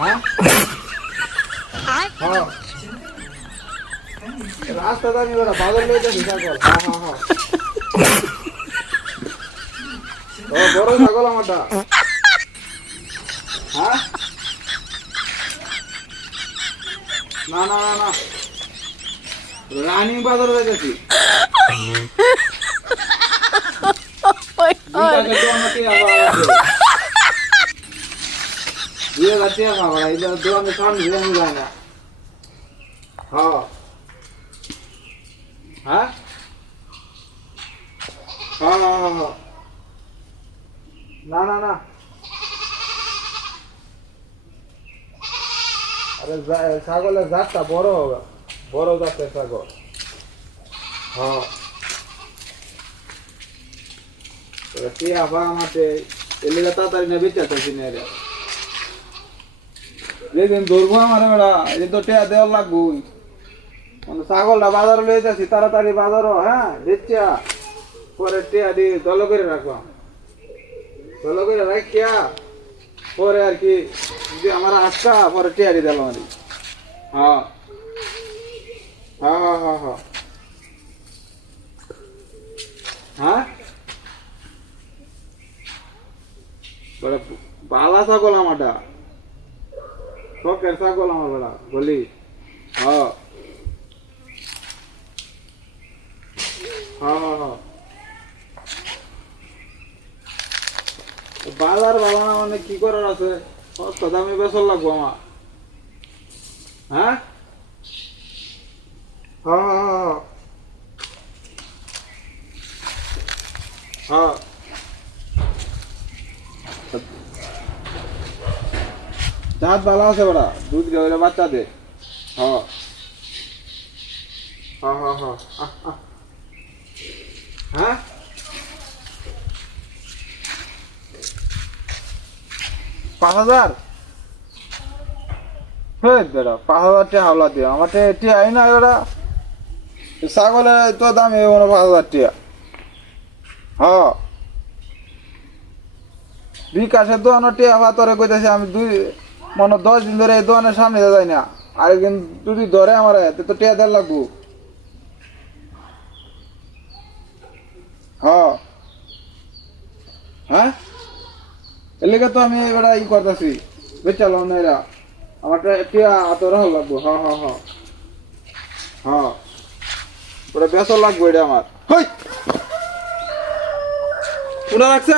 হ্যাঁ হ্যাঁ রাস্তা দামি বেড়া বাজার লইতে ছাগল হ্যাঁ হ্যাঁ হ্যাঁ বড় ছাগল আমারটা হ্যাঁ না না না না রানিং বাজারে যাইতেছি দিয়ে যাচ্ছি খাবার এই দোকানে সামনে দিয়ে যায় না হ্যাঁ হ্যাঁ হ্যাঁ হ্যাঁ হ্যাঁ না না না আরে ছাগলের জাতটা বড় হবে বড় জাতের ছাগল হ্যাঁ টিয়া মাঠে এলে তাড়াতাড়ি না বেঁচে না রে যেদিন ধরবো আমার বেড়া এই তো টিয়া দেওয়ার লাগবো মানে ছাগলটা বাজারে লয়ে যাচ্ছি তাড়াতাড়ি বাজারও হ্যাঁ দেখছি পরে টিয়া দিয়ে দল করে রাখবো দল করে রাখিয়া পরে আর কি যদি আমার আসটা পরে টিয়া দিয়ে দিলাম আর হ্যাঁ হ্যাঁ হ্যাঁ হ্যাঁ হ্যাঁ হ্যাঁ বালা ছাগল আমারটা শখের ছাগল আমার বেড়া বলি হ্যাঁ হ্যাঁ হ্যাঁ হ্যাঁ বাজার ভালো না মানে কি করার আছে সস্তা দামে বেসর লাগবো আমার হ্যাঁ হ্যাঁ হ্যাঁ হ্যাঁ জাত ভালো আছে বেড়া দুধ খাওয়ালে বাচ্চাদের হ্যাঁ হ্যাঁ হ্যাঁ হ্যাঁ হ্যাঁ 5,000 বেড়া 5,000 টাকা হাওলা দিও আমার টিয়া আই না বেড়া ছাগলের তো দাম এই 5,000 টাকা হ্যাঁ বিকাশের দোকানে টিয়া ভাতরে কইতেছে আমি 10 দিন ধরে এই দোকানের সামনে যাই না আরেকদিন যদি ধরে আমার তো টিয়া দেড় লাগবো হ্যাঁ হ্যাঁ এর লেগে তো আমি এবার ই করতেছি বেচালো না এরা আমার টিয়া আতরা হল লাগবো হ্যাঁ হ্যাঁ হ্যাঁ হ্যাঁ ওটা বেসর লাগবো এটা আমার শোনা রাখছে